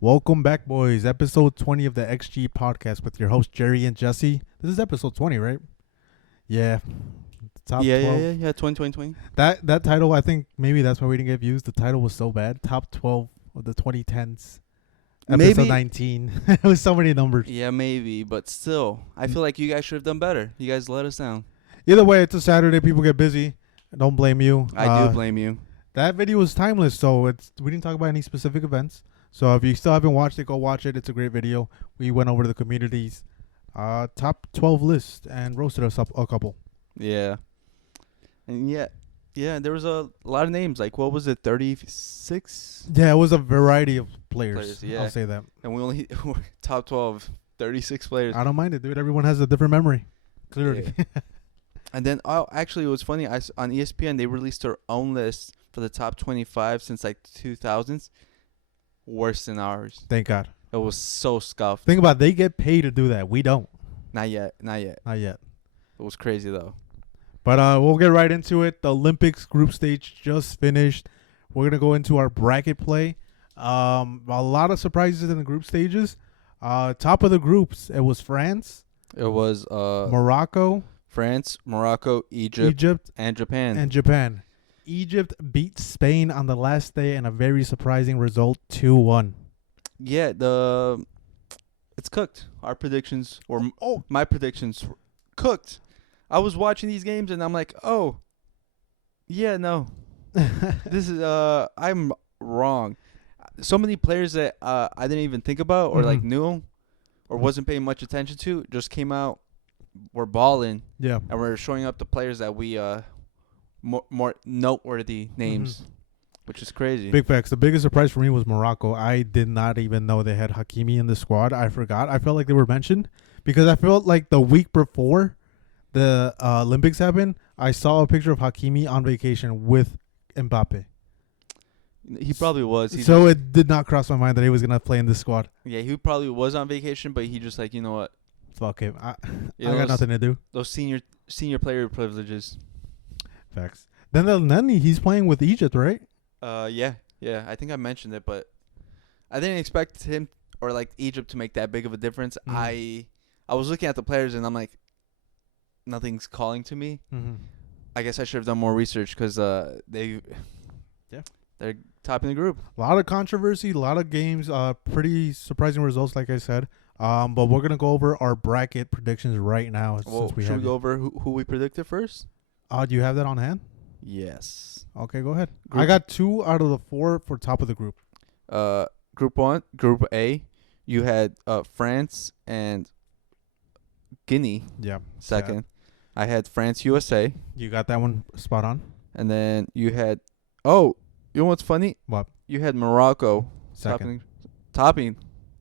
Welcome back, boys. Episode 20 of the XG podcast with your host, Jerry and Jesse. This is episode 20, right? Yeah. Top 12. Yeah. 20. That title, I think maybe that's why we didn't get views. The title was so bad. Top 12 of the 2010s. Episode Maybe. 19. It was so many numbers. Yeah, maybe, but still, I feel like you guys should have done better. You guys let us down. Either way, it's a Saturday. People get busy. Don't blame you. I do blame you. That video was timeless, so we didn't talk about any specific events. So if you still haven't watched it, go watch it. It's a great video. We went over to the community's top 12 list and roasted us up a couple. Yeah. And yeah, there was a lot of names. Like, what was it, 36? Yeah, it was a variety of players. Yeah. I'll say that. And we only top 12, 36 players. I don't mind it, dude. Everyone has a different memory. Clearly. Yeah. And then, actually, it was funny. On ESPN, they released their own list for the top 25 since, like, 2000s. Worse than ours. Thank God. It was so scuffed. Think about it, they get paid to do that. We don't. Not yet. Not yet. It was crazy, though. But we'll get right into it. The Olympics group stage just finished. We're going to go into our bracket play. A lot of surprises in the group stages. Top of the groups, it was France. It was Morocco. France, Morocco, Egypt, and Japan. Egypt beat Spain on the last day in a very surprising result, 2-1. Yeah, it's cooked. Our predictions, my predictions, were cooked. I was watching these games and I'm like, oh, yeah, no, this is I'm wrong. So many players that I didn't even think about or like knew or wasn't paying much attention to just came out, were balling, Yeah. and we're showing up the players that we more noteworthy names, which is crazy. Big facts. The biggest surprise for me was Morocco. I did not even know they had Hakimi in the squad. I forgot. I felt like they were mentioned because I felt like the week before the Olympics happened, I saw a picture of Hakimi on vacation with Mbappe. He probably was. So it did not cross my mind that he was going to play in this squad. Yeah, he probably was on vacation, but he just like, you know what? Fuck him. I You know, got nothing to do. Those senior player privileges. Facts. Then the Nenny, he's playing with Egypt, right? Yeah. I think I mentioned it, but I didn't expect him or like Egypt to make that big of a difference. I was looking at the players and I'm like, nothing's calling to me. I guess I should have done more research because they're topping the group. A lot of controversy, a lot of games, pretty surprising results, like I said. But we're gonna go over our bracket predictions right now. Well, should we go over who we predicted first? Do you have that on hand? Yes. Okay, go ahead. I got 2 out of the 4 for top of the group. Group A, you had France and Guinea. Yeah. Second. Yeah. I had France, USA. You got that one spot on. And then you had, you know what's funny? What? You had Morocco Second. topping.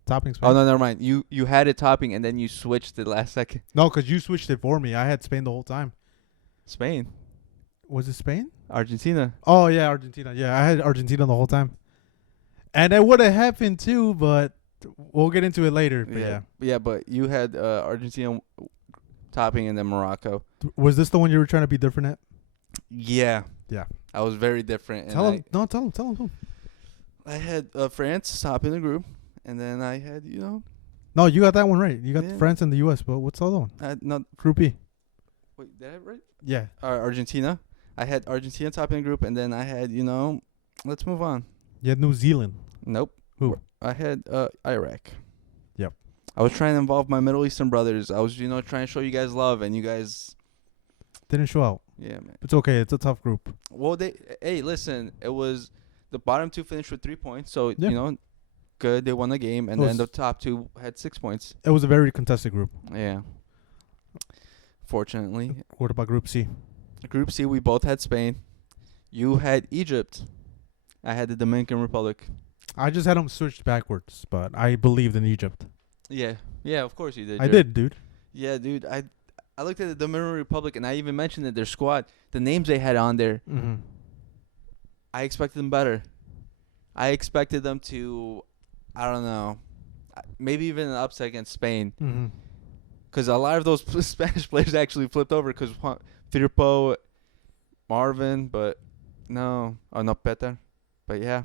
Topping Spain. Oh, no, never mind. You had it topping, and then you switched it last second. No, because you switched it for me. I had Spain the whole time. Spain. Was it Spain? Argentina. Oh, yeah, Argentina. Yeah, I had Argentina the whole time. And it would have happened too, but we'll get into it later. But yeah. Yeah, but you had Argentina topping and then Morocco. Was this the one you were trying to be different at? Yeah. Yeah. I was very different. Tell him. Tell him. I had France topping the group, and then I had, No, you got that one right. You got Yeah. France and the U.S., but what's the other one? not Group E. wait, did I have it right? Yeah. Argentina. I had Argentina topping the group, and then I had, let's move on. You had New Zealand. Nope. Who? I had Iraq. Yep. I was trying to involve my Middle Eastern brothers. I was, trying to show you guys love, and you guys. Didn't show out. Yeah, man. It's okay. It's a tough group. Well, hey, listen. It was the bottom 2 finished with 3 points, so Yeah. Good. They won the game, and then the top 2 had 6 points. It was a very contested group. Yeah. Fortunately, What about Group C? Group C, we both had Spain. You had Egypt. I had the Dominican Republic. I just had them switched backwards, but I believed in Egypt. Yeah, of course you did. I did, dude. Yeah, dude. I looked at the Dominican Republic, and I even mentioned that their squad, the names they had on there, I expected them better. I expected them to, I don't know, maybe even an upset against Spain. Because a lot of those Spanish players actually flipped over because Firpo, Marvin, but no. Oh, no, Peter. But yeah.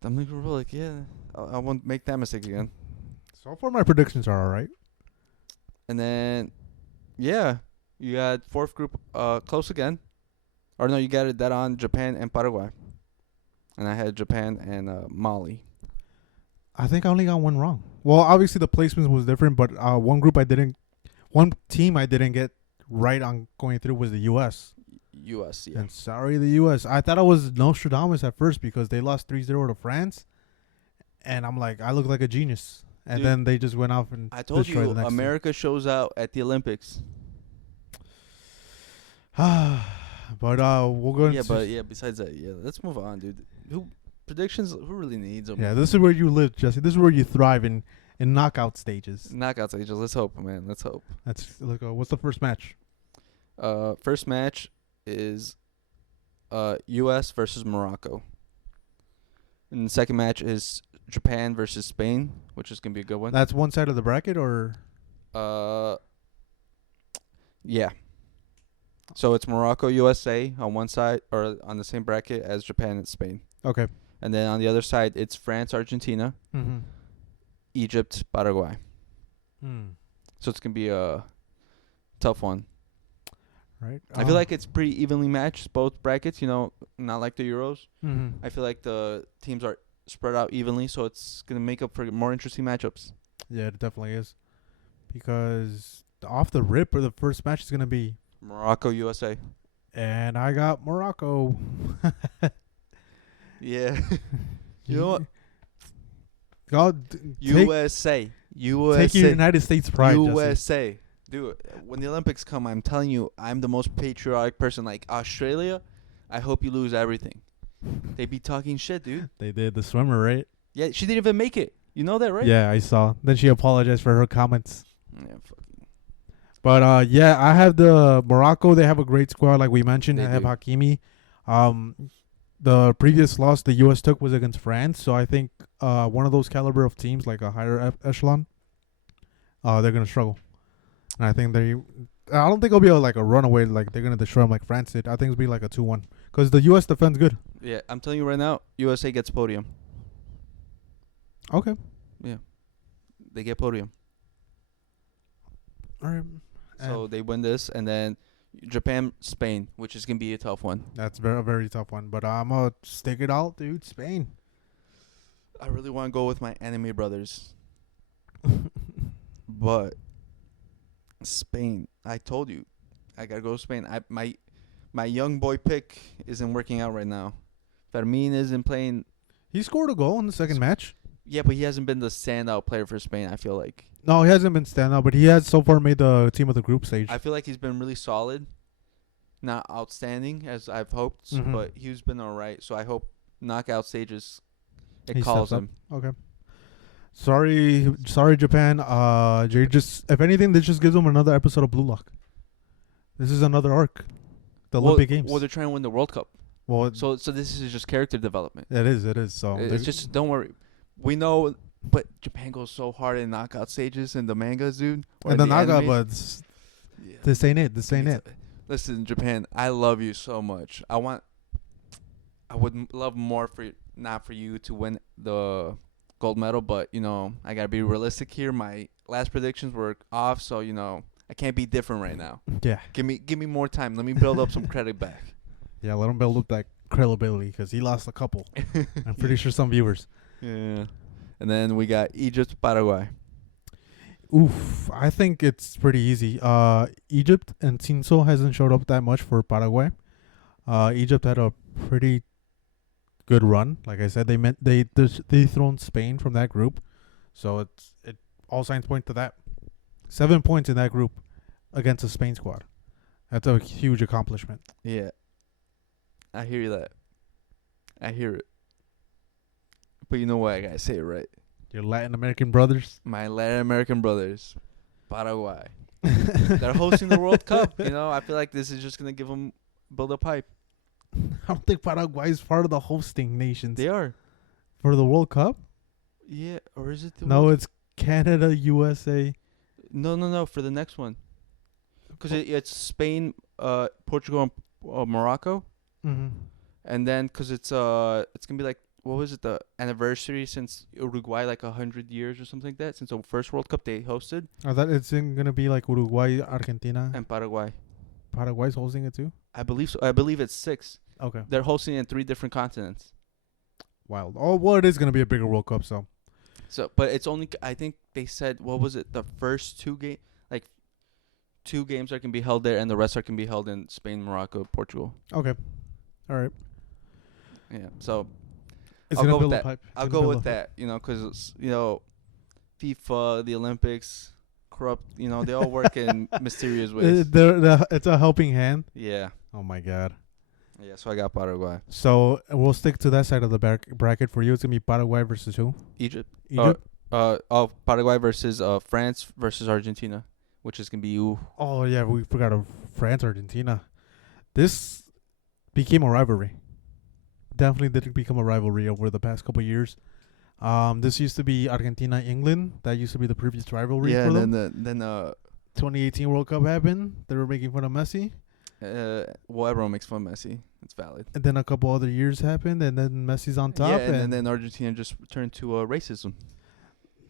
Dominican Republic, yeah. I won't make that mistake again. So far, my predictions are all right. And then, yeah, you got fourth group close again. Or no, you got it that on Japan and Paraguay. And I had Japan and Mali. I think I only got one wrong. Well, obviously the placement was different, but one team I didn't get right on going through was the U.S. U.S., yeah. And sorry, the U.S. I thought I was Nostradamus at first because they lost 3-0 to France, and I'm like, I look like a genius. And Dude, then they just went off and I told destroyed you, the next America shows out at the Olympics. team. But we'll go into besides that, yeah, let's move on, dude. Predictions, who really needs them? yeah. This is where you live, Jesse. This is where you thrive in knockout stages. Knockout stages. Let's hope, man. Let's hope. That's look. What's the first match? First match is U.S. versus Morocco. And the second match is Japan versus Spain, which is gonna be a good one. That's one side of the bracket, or Yeah. So it's Morocco, USA on one side, or on the same bracket as Japan and Spain. okay. And then on the other side, it's France, Argentina, Mm-hmm. Egypt, Paraguay. Hmm. So it's gonna be a tough one. Right. I feel like it's pretty evenly matched, both brackets. You know, not like the Euros. Mm-hmm. I feel like the teams are spread out evenly, so it's gonna make up for more interesting matchups. Yeah, it definitely is. Because off the rip, or the first match is gonna be, Morocco, USA. and I got Morocco. Yeah. You know what? God, USA. take your United States pride, Jesse. USA. Dude, when the Olympics come, I'm telling you, I'm the most patriotic person. Like Australia, I hope you lose everything. They be talking shit, dude. They did the swimmer, right? Yeah, she didn't even make it. You know that, right? Yeah, I saw. Then she apologized for her comments. Yeah, fucking. But yeah, I have the Morocco. They have a great squad, like we mentioned. They I have do. Hakimi. The previous loss the U.S. took was against France, so I think one of those caliber of teams, like a higher echelon, they're gonna struggle. And I think I don't think it'll be like a runaway, like they're gonna destroy them like France did. I think it'll be like a 2-1 because the U.S. defends good. Yeah, I'm telling you right now, USA gets podium. Okay, They get podium. all right. So they win this, and then Japan, Spain, which is gonna be a tough one. That's a very tough one, but I'm gonna stick it out, dude. Spain. I really want to go with my enemy brothers, but Spain. I told you, I gotta go Spain. My young boy pick isn't working out right now. Fermin isn't playing. He scored a goal in the second match. Yeah, but he hasn't been the standout player for Spain. I feel like. No, he hasn't been standout, but he has so far made the team of the group stage. I feel like he's been really solid, not outstanding as I've hoped, Mhm. but he's been alright. So I hope knockout stages it He calls steps him. up. Okay. Sorry, Japan. Jay, just if anything, this just gives them another episode of Blue Lock. This is another arc. The Olympic Games. Well, they're trying to win the World Cup. Well, So this is just character development. it is. So It's just don't worry. We know, but Japan goes so hard in knockout stages and the mangas, dude. or and the the Naga, animes. but Yeah. this ain't it. This ain't it. Listen, Japan, I love you so much. I would love more not for you to win the gold medal, but you know I gotta be realistic here. My last predictions were off, so you know I can't be different right now. Yeah. Give me more time. Let me build up some credit back. Yeah. Let him build up that credibility because he lost a couple. I'm pretty sure some viewers. Yeah. And then we got Egypt, Paraguay. Oof, I think it's pretty easy. Egypt and Cinso hasn't showed up that much for Paraguay. Egypt had a pretty good run. Like I said, they thrown Spain from that group, so it all signs point to that. 7 points in that group against a Spain squad. That's a huge accomplishment. Yeah. I hear that. I hear it. But you know what? I gotta say it right. Your Latin American brothers. My Latin American brothers, Paraguay. They're hosting the World Cup. You know, I feel like this is just gonna give them build up hype. I don't think Paraguay is part of the hosting nations They are. for the World Cup. Yeah, or is it? No, it's Canada, USA. No. For the next one, because it's Spain, Portugal, and Morocco, Mm-hmm. and then because it's gonna be like what was it, the anniversary since Uruguay, like 100 years or something like that, since the first World Cup they hosted, That it's gonna be like Uruguay, Argentina, and Paraguay. Paraguay's hosting it too. I believe so. I believe it's 6. Okay, They're hosting it in 3 different continents. wild. Oh, well, it is gonna be a bigger World Cup, so So, but it's only, I think they said, what was it, the first 2 games that can be held there, and the rest are can be held in Spain, Morocco, Portugal. okay, all right. Yeah. So It's I'll gonna go with build a that. pipe. It's I'll gonna go build with a hype. that. Because FIFA, the Olympics, corrupt. They all work in mysterious ways. It's a helping hand. Yeah. Oh my god. Yeah. So I got Paraguay, So we'll stick to that side of the bracket for you. It's gonna be Paraguay versus who? Egypt. Egypt. Paraguay versus France versus Argentina, which is gonna be you. Oh yeah, we forgot of France, Argentina. This became a rivalry. Definitely did become a rivalry over the past couple of years. This used to be Argentina, England. That used to be the previous rivalry Yeah. for And them. then 2018 World Cup happened. They were making fun of Messi, well, everyone makes fun of Messi. It's valid. and then a couple other years happened, and then Messi's on top. Yeah, and then Argentina just turned to racism.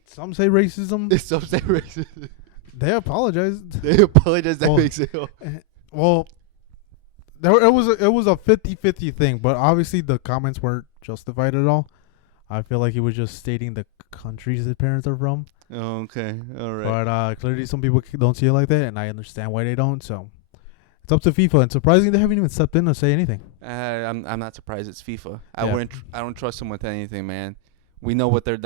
some say racism. Some say racism. They apologized. They apologize. That Well, makes it. Well, it was a 50-50 thing, but obviously the comments weren't justified at all. I feel like he was just stating the countries his parents are from. Okay, all right. But clearly some people don't see it like that, and I understand why they don't. So it's up to FIFA, and surprisingly they haven't even stepped in to say anything. I'm not surprised it's FIFA. Yeah. I don't trust them with anything, man. We know what their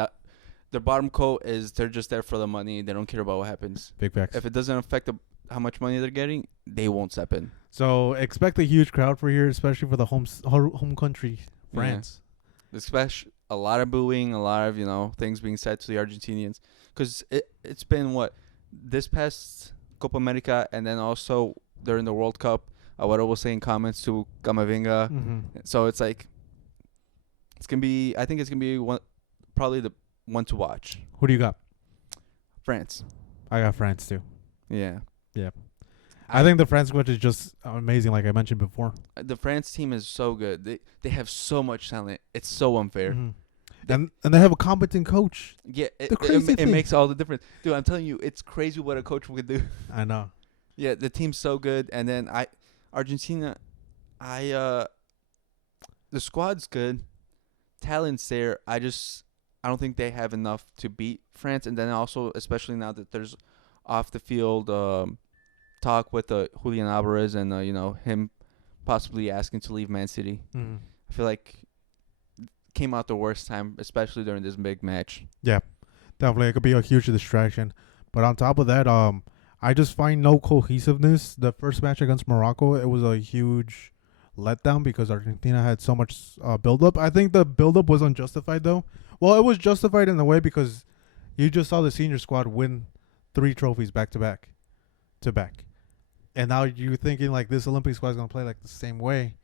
bottom coat is. They're just there for the money. They don't care about what happens. Big facts. If it doesn't affect how much money they're getting, they won't step in. So expect a huge crowd for here, especially for the home country, France. Especially a lot of booing, a lot of things being said to the Argentinians, because it's been this past Copa America, and then also during the World Cup, what was saying comments to Camavinga. Mm-hmm. So it's like it's gonna be. I think it's gonna be probably the one to watch. Who do you got? France. I got France too. Yeah. I think the France squad is just amazing, like I mentioned before. The France team is so good. They have so much talent. It's so unfair. Mhm. And they have a competent coach. Yeah, The crazy it thing. makes all the difference, dude. I'm telling you, it's crazy what a coach would do. I know. Yeah, the team's so good, and then Argentina, the squad's good, talent's there. I don't think they have enough to beat France, and then also especially now that there's off the field talk with Julian Alvarez and him possibly asking to leave Man City. Mhm. I feel like came out the worst time, especially during this big match. Definitely, it could be a huge distraction. But on top of that, I just find no cohesiveness. The first match against Morocco, it was a huge letdown because Argentina had so much build-up. I think the build-up was unjustified, though. Well, it was justified in a way because you just saw the senior squad win 3 trophies back-to-back. And now you're thinking, like, this Olympic squad is going to play, like, the same way.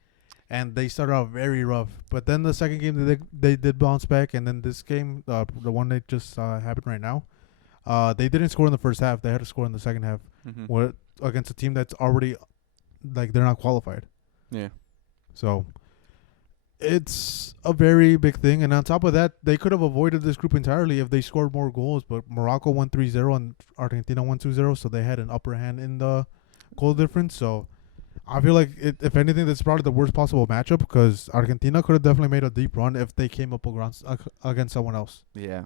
And they started out very rough. But then the second game, they did bounce back. And then this game, the one that just happened right now, they didn't score in the first half. They had to score in the second half against a team that's already, like, they're not qualified. Yeah. So it's a very big thing. And on top of that, they could have avoided this group entirely if they scored more goals. But Morocco won 3-0 and Argentina won 2-0. So they had an upper hand in the goal difference. So I feel like, if anything, that's probably the worst possible matchup because Argentina could have definitely made a deep run if they came up against someone else. Yeah.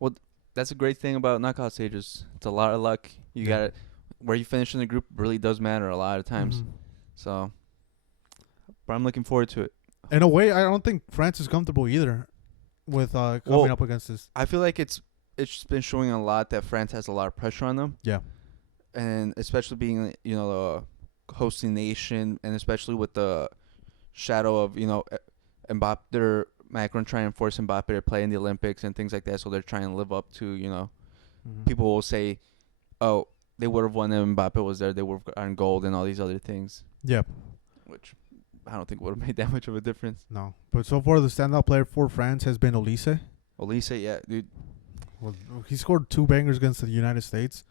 Well, that's a great thing about knockout stages. It's a lot of luck. You got it. Where you finish in the group really does matter a lot of times. Mhm. So, but I'm looking forward to it. In a way, I don't think France is comfortable either with coming up against this. I feel like it's been showing a lot that France has a lot of pressure on them. Yeah. And especially being, a hosting nation, and especially with the shadow of, Mbappe, Macron trying to force Mbappe to play in the Olympics and things like that. So they're trying to live up to, Mhm. people will say, oh, they would have won if Mbappe was there. They would have gotten gold and all these other things. Yeah. Which I don't think would have made that much of a difference. No. But so far, the standout player for France has been Olise. Olise, yeah, dude. Well, he scored 2 bangers against the United States.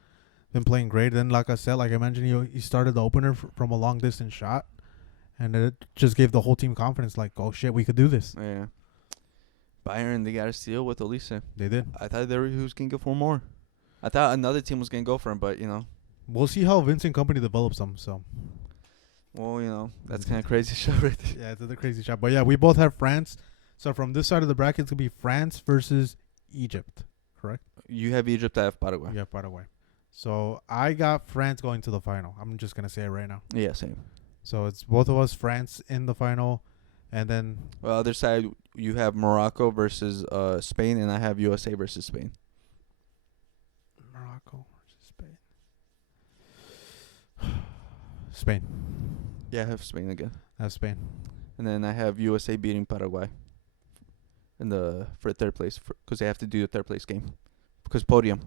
Been playing great. Then, like I said, like I mentioned, he started the opener from a long distance shot, and it just gave the whole team confidence. Like, oh shit, we could do this. Yeah. Bayern, they got a steal with Olise. They did. I thought he was going to go for more. I thought another team was going to go for him, but, We'll see how Vincent Company develops them. So well, that's kind of crazy shit right there. yeah, it's a crazy shot. But yeah, we both have France. So from this side of the bracket, it's gonna be France versus Egypt. Correct? You have Egypt, I have Paraguay. Yeah, Paraguay. So I got France going to the final. I'm just gonna say it right now. Yeah, same. So it's both of us, France in the final, and then Well, other side, you have Morocco versus Spain, and I have USA versus Spain. Morocco versus Spain. Spain. Yeah, I have Spain again. That's Spain. And then I have USA beating Paraguay for third place because they have to do the third place game because podium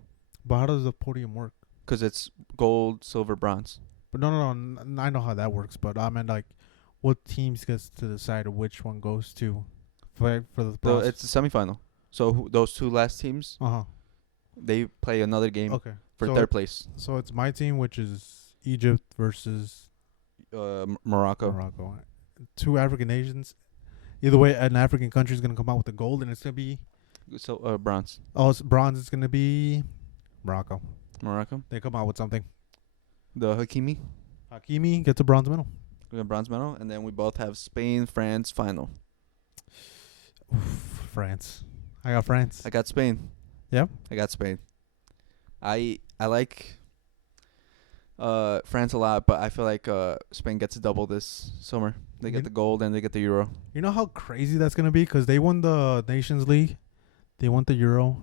But how does the podium work? because it's gold, silver, bronze. But no. I know how that works. But I meant like, what teams gets to decide which one goes to for the So bronze? it's the semifinal. So those two last teams Uh-huh. they play another game Okay. for so third place. So it's my team, which is Egypt versus Morocco. Morocco. Two African nations. Either way, an African country is gonna come out with the gold, and it's gonna be So bronze. it's bronze. It's gonna be Morocco. Morocco. They come out with something. The Hakimi. Hakimi gets a bronze medal. We got bronze medal, and then we both have Spain, France final. Oof, France. I got France. I got Spain. Yeah? I got Spain. I like France a lot, but I feel like Spain gets a double this summer. They get the gold and they get the Euro. You know how crazy that's gonna be? Because they won the Nations League, they won the Euro,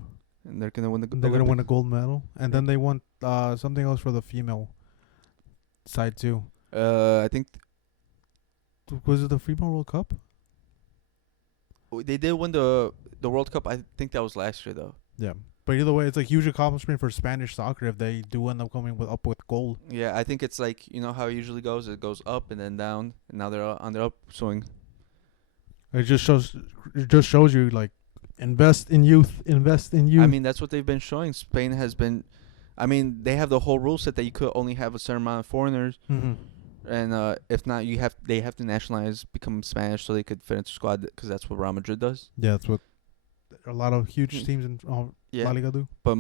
And they're gonna win the they're gonna win a gold medal, and then they won something else for the female side too. I think Was it the Female World Cup? they did win the World Cup. I think that was last year though. Yeah. But either way, it's a huge accomplishment for Spanish soccer if they do end up coming up with gold. Yeah, I think it's like how it usually goes. It goes up and then down, and now they're on their upswing. It just shows you like invest in youth, invest in youth. I mean, that's what they've been showing. Spain has been. I mean, they have the whole rule set that you could only have a certain amount of foreigners, and if not, they have to nationalize, become Spanish, so they could fit into squad. Because that's what Real Madrid does. Yeah, that's what a lot of huge teams in La Liga do. But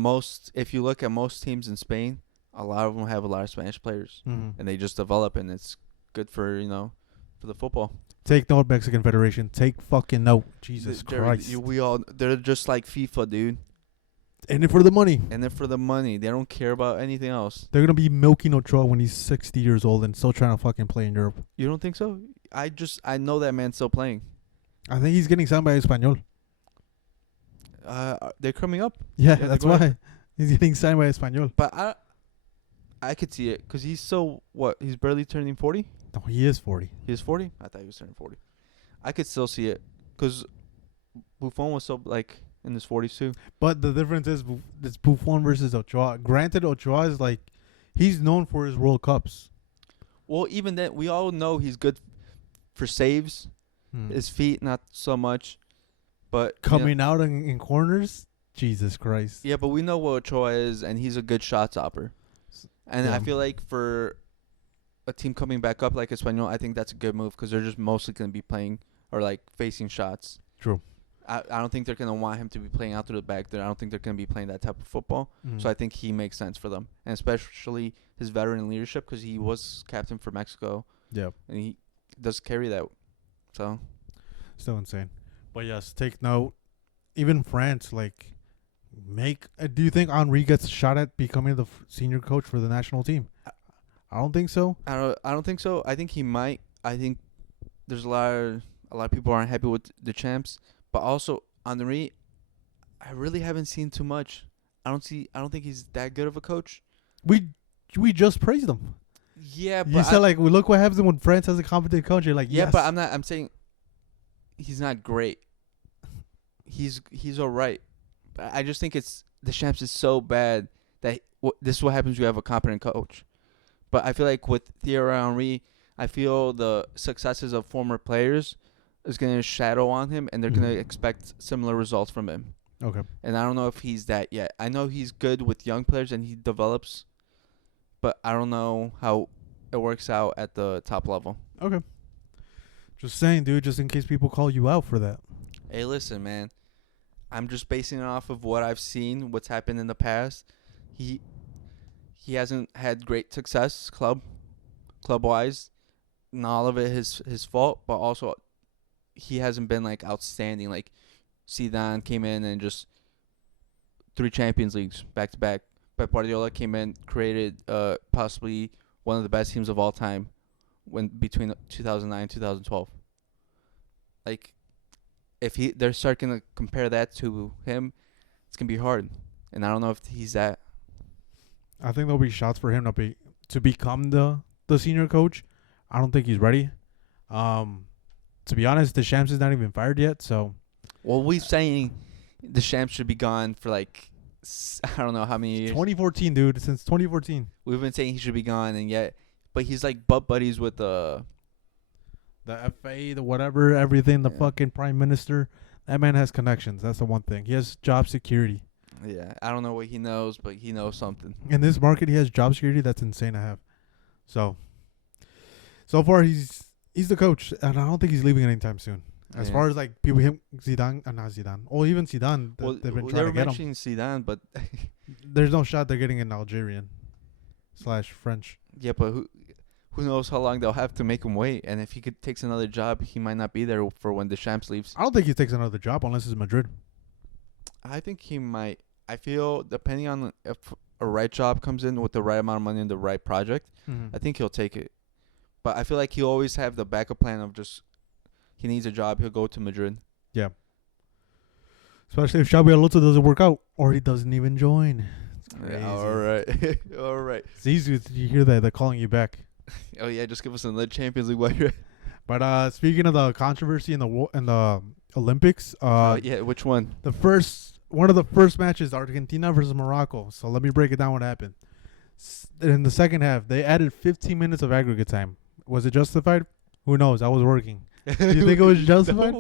if you look at most teams in Spain, a lot of them have a lot of Spanish players, and they just develop, and it's good for for the football. Take note, Mexican Federation. Take fucking note. Jesus Jerry, Christ. they're just like FIFA, dude. And it for the money. And then for the money, they don't care about anything else. They're gonna be milking Ochoa when he's 60 years old and still trying to fucking play in Europe. You don't think so? I know that man's still playing. I think he's getting signed by Espanyol. They're coming up. Yeah, they're that's going why he's getting signed by Espanyol. But I could see it because he's so what? He's barely turning 40. No, he is 40. He's 40. I thought he was turning 40. I could still see it because Buffon was so like in his 40s too. But the difference is it's Buffon versus Ochoa. Granted, Ochoa is like he's known for his World Cups. Well, even then, we all know he's good for saves. His feet, not so much. But coming out in corners, Jesus Christ. Yeah, but we know what Ochoa is, and he's a good shot stopper. And I feel like for a team coming back up like Espanyol, I think that's a good move because they're just mostly going to be playing or like facing shots. True. I don't think they're going to want him to be playing out through the back there. I don't think they're going to be playing that type of football. So I think he makes sense for them, and especially his veteran leadership because he was captain for Mexico. Yeah. And he does carry that. So. Still insane. But yes, take note. Even France, like, do you think Henry gets a shot at becoming the senior coach for the national team? I don't think so. I don't think so. I think he might. I think there's a lot of people aren't happy with the champs, but also Henry, I really haven't seen too much. I don't think he's that good of a coach. We just praised him. Yeah, but you said like, well, look what happens when France has a competent coach. You're like, yeah, yes. but I'm saying he's not great. He's all right. I just think the champs is so bad that this is what happens when you have a competent coach. But I feel like with Thierry Henry, I feel the successes of former players is going to shadow on him, and they're going to expect similar results from him. Okay. And I don't know if he's that yet. I know he's good with young players and he develops, but I don't know how it works out at the top level. Okay. Just saying, dude, just in case people call you out for that. Hey, listen, man. I'm just basing it off of what I've seen, what's happened in the past. He he hasn't had great success club wise. Not all of it his fault, but also he hasn't been like outstanding. Like Zidane came in and just 3 Champions Leagues back to back. Pep Guardiola came in, created possibly one of the best teams of all time when between 2009 and 2012. Like if they're starting to compare that to him, it's gonna be hard. And I don't know if he's that. I think there'll be shots for him to become the senior coach. I don't think he's ready. To be honest, the Shams is not even fired yet, so Well, we're saying the Shams should be gone for like I don't know how many years. 2014, dude. Since 2014, We've been saying he should be gone, and yet, but he's like butt buddies with the FA, the whatever, everything, the Yeah. fucking prime minister. That man has connections. That's the one thing. He has job security. yeah. I don't know what he knows, but he knows something. In this market, he has job security. That's insane to have. So far he's the coach, and I don't think he's leaving anytime soon. As Yeah. far as like people, him, Zidane, not Zidane, or even Zidane, Well, they've been they trying were to get him. mentioning Zidane, but There's no shot they're getting an Algerian / French. yeah, but who knows how long they'll have to make him wait? And if he takes another job, he might not be there for when the Shams leaves. I don't think he takes another job unless it's Madrid. I think he might. I feel depending on if a right job comes in with the right amount of money and the right project, I think he'll take it. But I feel like he'll always have the backup plan of just he needs a job, he'll go to Madrid. Especially if Xabi Alonso doesn't work out or he doesn't even join. It's crazy. Yeah, all right, all right. Zizu, did you hear that? They're calling you back. Oh yeah, just give us another Champions League while you're. But speaking of the controversy in the Olympics, Yeah, which one? one of the first matches, Argentina versus Morocco. So let me break it down what happened. In the second half, they added 15 minutes of aggregate time. Was it justified? Who knows? I was working. Do you think it was justified?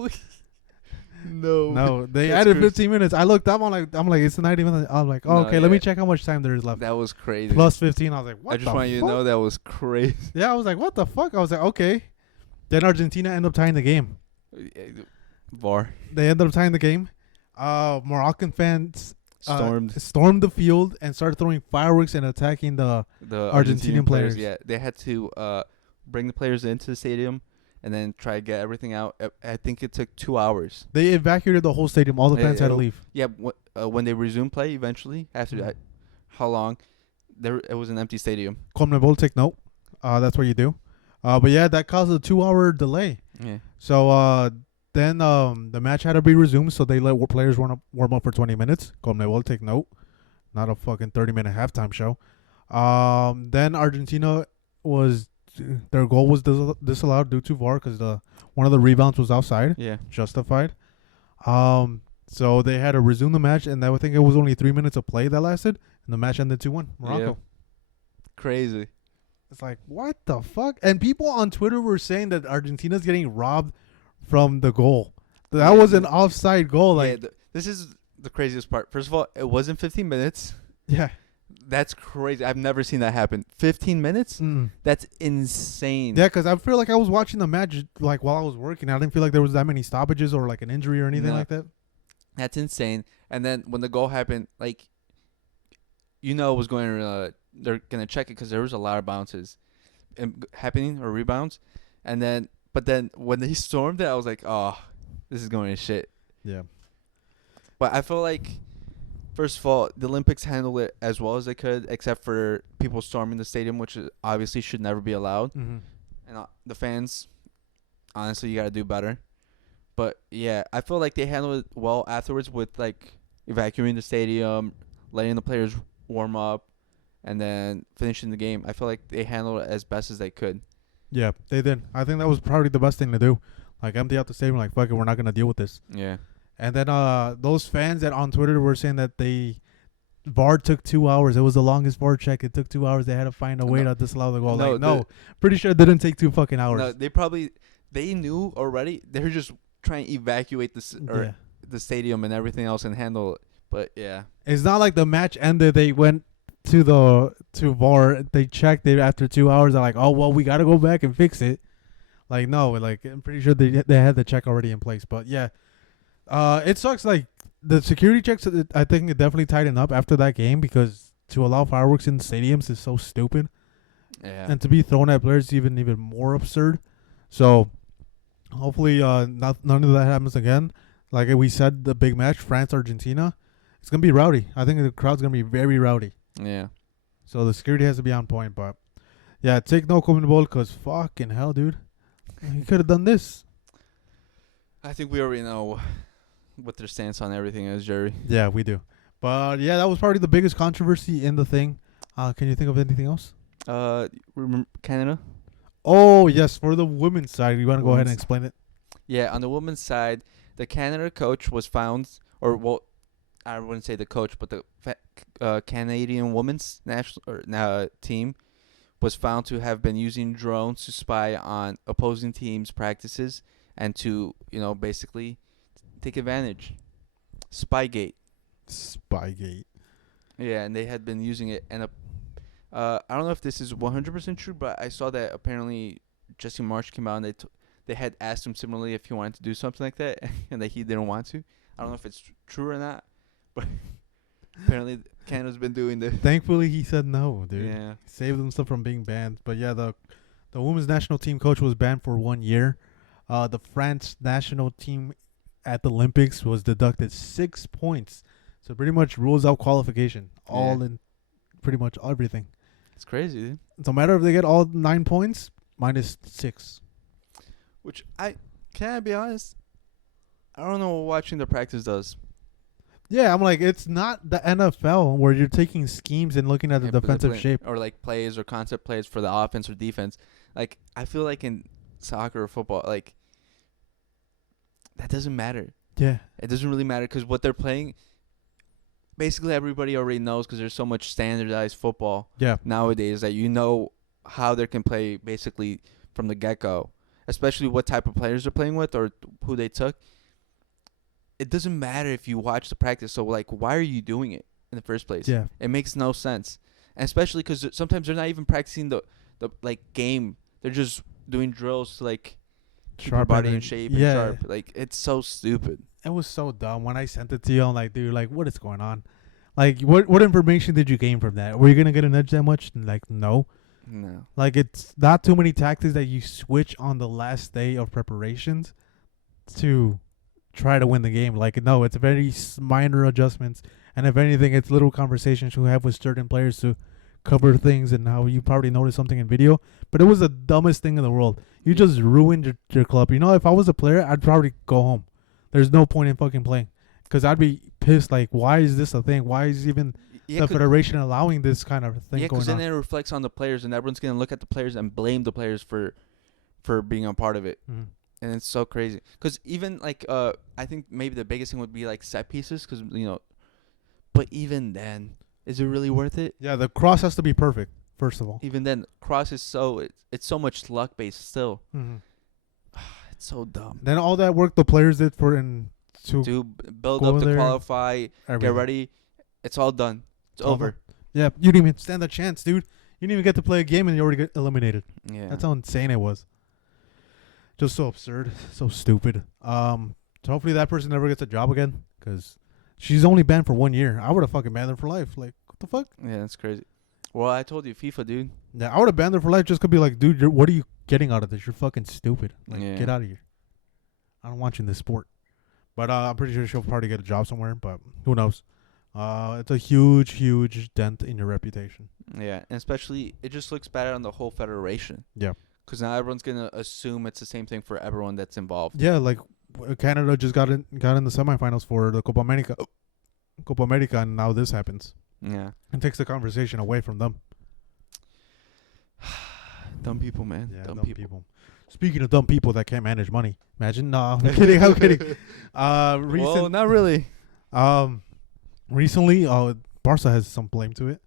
No. No, they That's added crazy. 15 minutes. I looked up. I'm like, it's not even. I'm like, oh, No, okay, let me yeah. check how much time there is left. That was crazy. Plus 15. I was like, what I just the want you to fuck? know that was crazy. Yeah, I was like, what the fuck? I was like, okay. Then Argentina ended up tying the game. VAR They ended up tying the game. Moroccan fans stormed stormed the field and started throwing fireworks and attacking the. the Argentinian players. Yeah, they had to bring the players into the stadium and then try to get everything out. I think it took 2 hours. They evacuated the whole stadium. All the fans had to leave. Yeah, when they resumed play eventually after that, how long? It was an empty stadium. Conmebol, take note. That's what you do. But yeah, that caused a 2-hour delay. Yeah. So then the match had to be resumed. So they let players warm up for 20 minutes. Conmebol, take note. Not a fucking 30-minute halftime show. Then Argentina their goal was disallowed due to VAR because one of the rebounds was outside. Yeah. Justified. So they had to resume the match, and I think it was only 3 minutes of play that lasted, and the match ended 2-1 Morocco. Yeah. Crazy. It's like, what the fuck? And people on Twitter were saying that Argentina's getting robbed from the goal. That was an offside goal. Like, this is the craziest part. First of all, it wasn't 15 minutes. yeah. That's crazy. I've never seen that happen. 15 minutes? Mm. That's insane. Yeah, because I feel like I was watching the match like while I was working. I didn't feel like there was that many stoppages or like an injury or anything No. like that. That's insane. And then when the goal happened, like, it was going to, they're going to check it because there was a lot of bounces happening or rebounds. But then when they stormed it, I was like, oh, this is going to shit. Yeah. But I feel like, first of all, the Olympics handled it as well as they could, except for people storming the stadium, which obviously should never be allowed. Mm-hmm. And the fans, honestly, you got to do better. But, yeah, I feel like they handled it well afterwards with, like, evacuating the stadium, letting the players warm up, and then finishing the game. I feel like they handled it as best as they could. Yeah, they did. I think that was probably the best thing to do. Like, empty out the stadium, like, fuck it, we're not going to deal with this. Yeah. And then those fans that on Twitter were saying that VAR took 2 hours. It was the longest VAR check. It took 2 hours. They had to find a way to disallow the goal. Pretty sure it didn't take 2 fucking hours. No, they knew already. They were just trying to evacuate the stadium and everything else and handle it. But, yeah. It's not like the match ended. They went to VAR. They checked it after 2 hours. They're like, oh, well, we got to go back and fix it. Like, no. Like, I'm pretty sure they had the check already in place. But, yeah. It sucks. Like, the security checks, I think it definitely tightened up after that game because to allow fireworks in stadiums is so stupid, Yeah. and to be thrown at players is even more absurd. So hopefully, none of that happens again. Like we said, the big match, France Argentina, it's gonna be rowdy. I think the crowd's gonna be very rowdy. Yeah. So the security has to be on point. But yeah, take no Conmebol because fucking hell, dude, he could have done this. I think we already know what their stance on everything is, Jerry. Yeah, we do. But yeah, that was probably the biggest controversy in the thing. Can you think of anything else? Remember Canada? Oh yes, for the women's side, you want to go ahead and Women's- explain it? Yeah, on the women's side, the Canada coach was found, or well, I wouldn't say the coach, but the Canadian women's national team was found to have been using drones to spy on opposing teams' practices and to, basically take advantage. Spygate. Spygate. Yeah, and they had been using it, and I don't know if this is 100% true, but I saw that apparently Jesse Marsh came out and they had asked him similarly if he wanted to do something like that, and that he didn't want to. I don't know if it's true or not, but apparently Canada's been doing this. Thankfully, he said no, dude. Yeah. Saved himself from being banned. But yeah, the women's national team coach was banned for 1 year. The France national team at the Olympics was deducted 6 points. So pretty much rules out qualification. All in pretty much everything. It's crazy, dude. No matter if they get all 9 points, minus 6. Which can I be honest? I don't know what watching the practice does. Yeah, I'm like, it's not the NFL where you're taking schemes and looking at the Yeah, but they're defensive playing- shape. or like plays or concept plays for the offense or defense. Like I feel like in soccer or football, like that doesn't matter. Yeah. It doesn't really matter because what they're playing, basically everybody already knows because there's so much standardized football Yeah. nowadays that you know how they can play basically from the get-go, especially what type of players they're playing with or who they took. It doesn't matter if you watch the practice. So, like, why are you doing it in the first place? Yeah. It makes no sense. And especially because sometimes they're not even practicing the game. They're just doing drills to, like, keep your body in shape and sharp. Like, it's so stupid. It was so dumb. When I sent it to you, I'm like, dude, like, what is going on? Like, what information did you gain from that? Were you going to get an edge that much? Like, no. No. Like, it's not too many tactics that you switch on the last day of preparations to try to win the game. Like, no, it's very minor adjustments. And if anything, it's little conversations you have with certain players to cover things and how you probably noticed something in video. But it was the dumbest thing in the world. You just ruined your club. You know, if I was a player, I'd probably go home. There's no point in fucking playing. Because I'd be pissed. Like, why is this a thing? Why is even the federation allowing this kind of thing Yeah, going because on? then it reflects on the players, and everyone's going to look at the players and blame the players for being a part of it. Mhm. And it's so crazy. Because even, like, I think maybe the biggest thing would be, like, set pieces. Because, but even then, is it really worth it? Yeah, the cross has to be perfect, first of all. Even then, cross is it's so much luck-based still. Mm-hmm. It's so dumb. Then all that work the players did to To build go up, to there, qualify, everything. get ready, it's all done. It's all over. done. Yeah, you didn't even stand a chance, dude. You didn't even get to play a game and you already get eliminated. Yeah. That's how insane it was. Just so absurd, so stupid. So hopefully that person never gets a job again, because she's only banned for 1 year. I would have fucking banned her for life. Like, what the fuck? Yeah, that's crazy. Well, I told you, FIFA, dude. Yeah, I would have banned her for life just to be like, dude, what are you getting out of this? You're fucking stupid. Like, Yeah. get out of here. I don't want you in this sport. But I'm pretty sure she'll probably get a job somewhere, but who knows? It's a huge, huge dent in your reputation. Yeah, and especially it just looks bad on the whole federation. Yeah. Because now everyone's gonna assume it's the same thing for everyone that's involved. Yeah, like Canada just got in the semifinals for the Copa America, and now this happens. Yeah. And takes the conversation away from them. Dumb people, man. Yeah, dumb dumb people. people. Speaking of dumb people that can't manage money, imagine. No, I'm kidding. I'm kidding. Well, not really. Recently, Barca has some blame to it.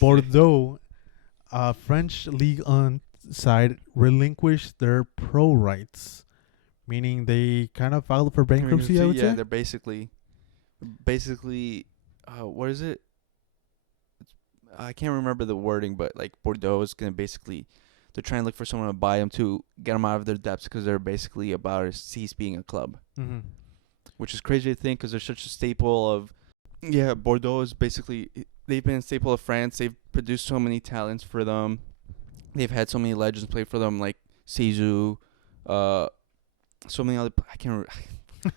Bordeaux, French Ligue 1 side, relinquished their pro rights, meaning they kind of filed for bankruptcy. I would yeah, say. they're basically, what is it? I can't remember the wording, but like Bordeaux is gonna basically, they're trying to look for someone to buy them to get them out of their debts because they're basically about to cease being a club. Mm-hmm. which is crazy to think because they're such a staple of. Yeah, Bordeaux is basically they've been a staple of France. They've produced so many talents for them. They've had so many legends play for them, like Sisu, uh, so many other. I can't remember.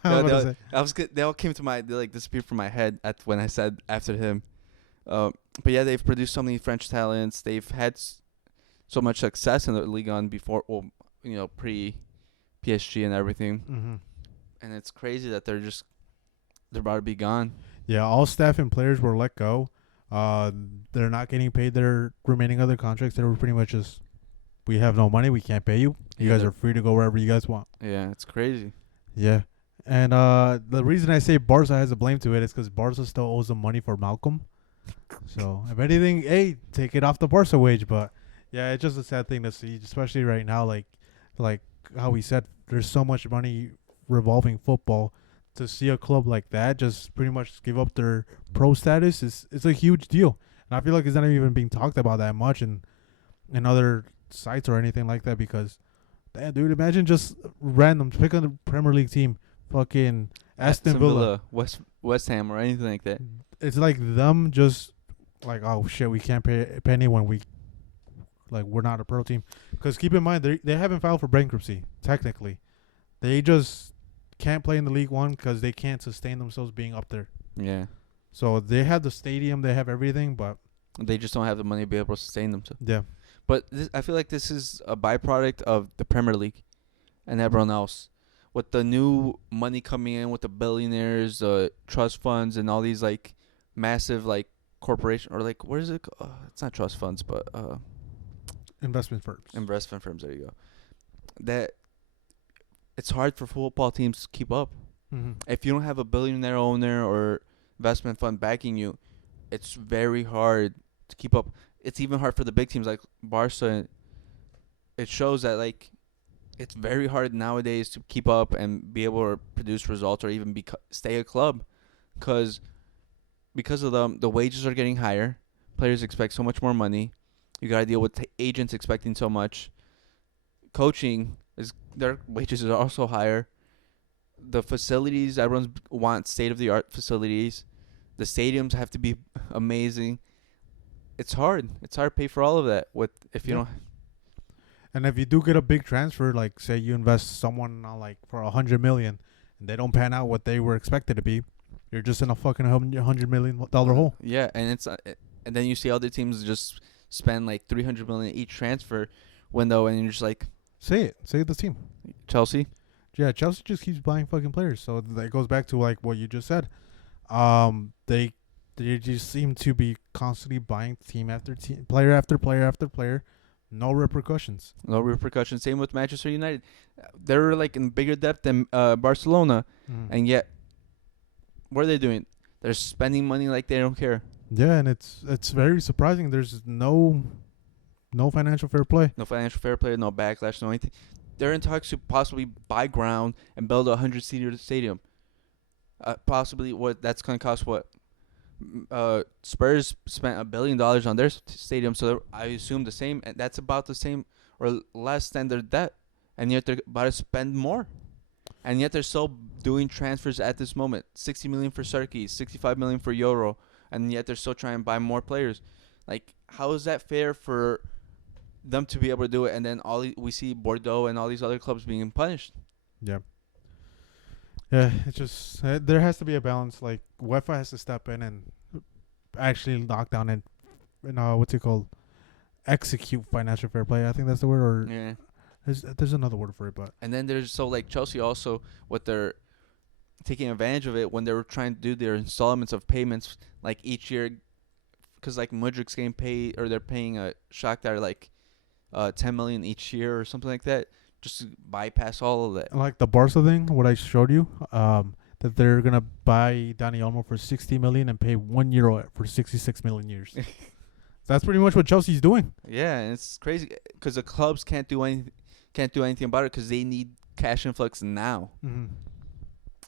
What is it? They all came to they like disappeared from my head at when I said after him. But yeah, they've produced so many French talents. They've had so much success in the Ligue 1 before, well, pre PSG and everything. Mm-hmm. And it's crazy that they're about to be gone. Yeah, all staff and players were let go. They're not getting paid their remaining other contracts. They were pretty much just, we have no money, we can't pay you. You guys are free to go wherever you guys want. Yeah, it's crazy. Yeah. And the reason I say Barca has a blame to it is because Barca still owes them money for Malcolm. So, if anything, hey, take it off the Barca wage. But, yeah, it's just a sad thing to see, especially right now. Like how we said, there's so much money revolving football. To see a club like that just pretty much give up their pro status it's a huge deal. And I feel like it's not even being talked about that much in other sites or anything like that because, damn, dude, imagine just random pick on the Premier League team. Fucking Aston Villa, West Ham, or anything like that. It's like them just like, oh shit, we can't pay anyone. We're not a pro team. Because keep in mind, they haven't filed for bankruptcy technically. They just can't play in the League 1 because they can't sustain themselves being up there. Yeah. So they have the stadium, they have everything, but they just don't have the money to be able to sustain themselves. Yeah. But I feel like this is a byproduct of the Premier League and everyone else. With the new money coming in with the billionaires, trust funds, and all these like massive like corporation or like what is it? It's not trust funds, but investment firms. Investment firms. There you go. That it's hard for football teams to keep up. Mm-hmm. If you don't have a billionaire owner or investment fund backing you, it's very hard to keep up. It's even hard for the big teams like Barca. It shows that like it's very hard nowadays to keep up and be able to produce results or even stay a club, because of the wages are getting higher. Players expect so much more money. You got to deal with agents expecting so much. Coaching their wages are also higher. The facilities, everyone wants state-of-the-art facilities. The stadiums have to be amazing. It's hard. It's hard to pay for all of that if you don't. And if you do get a big transfer, like say you invest someone like for $100 million, and they don't pan out what they were expected to be, you're just in a fucking $100 million hole. Yeah, and and then you see other teams just spend like $300 million each transfer window, and you're just like, say the team. Chelsea. Yeah, Chelsea just keeps buying fucking players. So that goes back to like what you just said. They just seem to be constantly buying team after team, player after player after player. No repercussions. No repercussions. Same with Manchester United. They're like in bigger depth than Barcelona, and yet what are they doing? They're spending money like they don't care. Yeah, and it's very surprising. There's no financial fair play. No financial fair play. No backlash. No anything. They're in talks to possibly buy ground and build a 100-seater stadium. Possibly what that's going to cost. What Spurs spent $1 billion on their stadium, so I assume the same, and that's about the same or less than their debt, and yet they're about to spend more, and yet they're still doing transfers at this moment. 60 million for Serkis, 65 million for Euro, and yet they're still trying to buy more players. Like, how is that fair for them to be able to do it, and then we see Bordeaux and all these other clubs being punished? Yeah. Yeah, it's just there has to be a balance. Like UEFA has to step in and actually lock down and what's it called? Execute financial fair play. I think that's the word. Or yeah, there's another word for it, but and then there's like Chelsea also what they're taking advantage of it when they were trying to do their installments of payments like each year, because like Mudrik's getting paid or they're paying a Shakhtar like 10 million each year or something like that. Just to bypass all of that. Like the Barca thing, what I showed you, that they're gonna buy Dani Olmo for 60 million and pay €1 for 66 million years. That's pretty much what Chelsea's doing. Yeah, and it's crazy because the clubs can't do anything about it because they need cash influx now. Mm-hmm.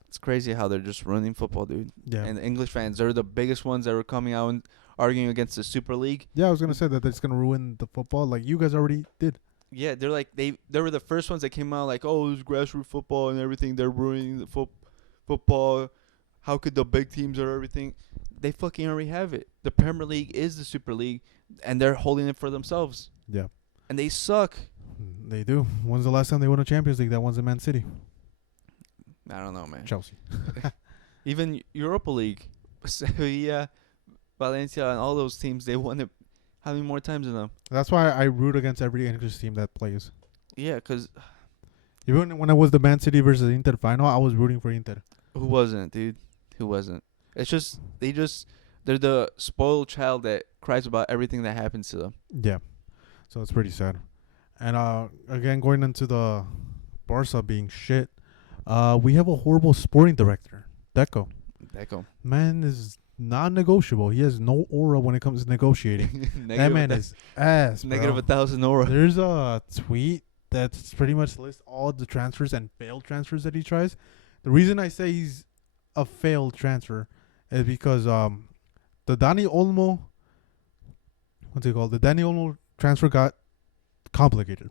It's crazy how they're just running football, dude. Yeah. And the English fans, they're the biggest ones that were coming out and arguing against the Super League. Yeah, I was gonna say that it's gonna ruin the football, like you guys already did. Yeah, they're like they were the first ones that came out like, oh, it's grassroots football and everything. They're ruining the football. How could the big teams or everything? They fucking already have it. The Premier League is the Super League, and they're holding it for themselves. Yeah. And they suck. They do. When's the last time they won a Champions League? That one's in Man City. I don't know, man. Chelsea. Even Europa League, Sevilla, Valencia, and all those teams, they won it how many more times than them? That's why I root against every English team that plays. Yeah, because Even when it was the Man City versus Inter final, I was rooting for Inter. who wasn't, dude? Who wasn't? It's just, they're the spoiled child that cries about everything that happens to them. Yeah. So it's pretty sad. And again, going into the Barca being shit, we have a horrible sporting director, Deco. Deco. Man is non-negotiable. He has no aura when it comes to negotiating. That man is ass, bro. Negative 1,000 aura. There's a tweet that's pretty much lists all the transfers and failed transfers that he tries. The reason I say he's a failed transfer is because the Dani Olmo, what's it called? The Dani Olmo transfer got complicated.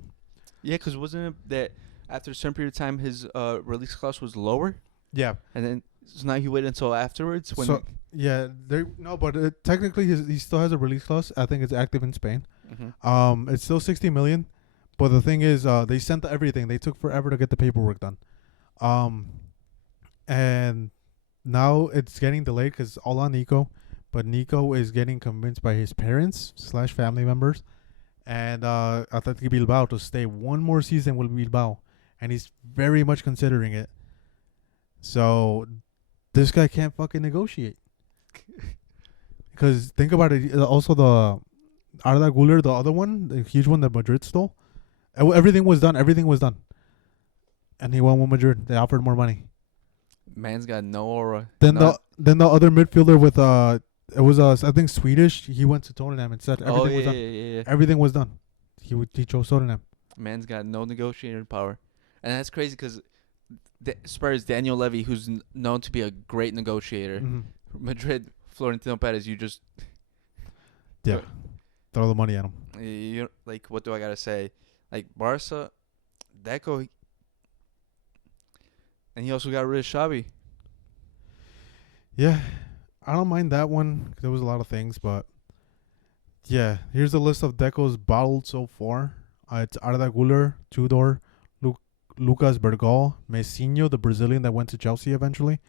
Yeah, because wasn't it that after a certain period of time his release clause was lower, Yeah. and then so now he waited until afterwards when. So yeah, but technically he still has a release clause. I think it's active in Spain. Mhm. It's still 60 million, but the thing is, they sent everything. They took forever to get the paperwork done. And now it's getting delayed because all on Nico, but Nico is getting convinced by his parents / family members and Athletic Bilbao to stay one more season with Bilbao, and he's very much considering it. So this guy can't fucking negotiate. Because think about it. Also, the Arda Güler, the other one, the huge one that Madrid stole, everything was done. Everything was done, and he won with Madrid. They offered more money. Man's got no aura. Then Not- the other midfielder with it was I think Swedish. He went to Tottenham and said everything yeah, was done. yeah. Everything was done. He chose Tottenham. Man's got no negotiating power, and that's crazy because Spurs Daniel Levy, who's known to be a great negotiator, Mm-hmm. Madrid Florentino Perez, you just Yeah, throw the money at him. you like what do I gotta say? Like Barca, Deco, and he also got rid of Xavi. Yeah, I don't mind that one. 'Cause there was a lot of things, but yeah, here's a list of Deco's bottled so far. It's Arda Güler, Tudor, Lucas Bergol, Messinho, the Brazilian that went to Chelsea eventually,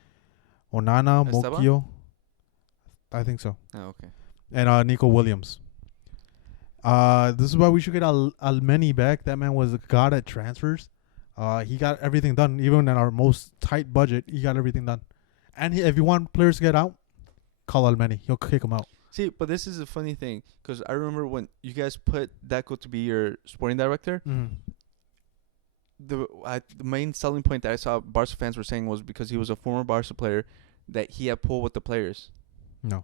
Onana, Esteban? Mokio. I think so. Oh, okay. And Nico Williams. This is why we should get Almeni back. That man was a god at transfers. He got everything done. Even in our most tight budget, he got everything done. And if you want players to get out, call Almeni. He'll kick them out. See, but this is a funny thing because I remember when you guys put Deco to be your sporting director. The main selling point that I saw Barca fans were saying was because he was a former Barca player that he had pull with the players. No.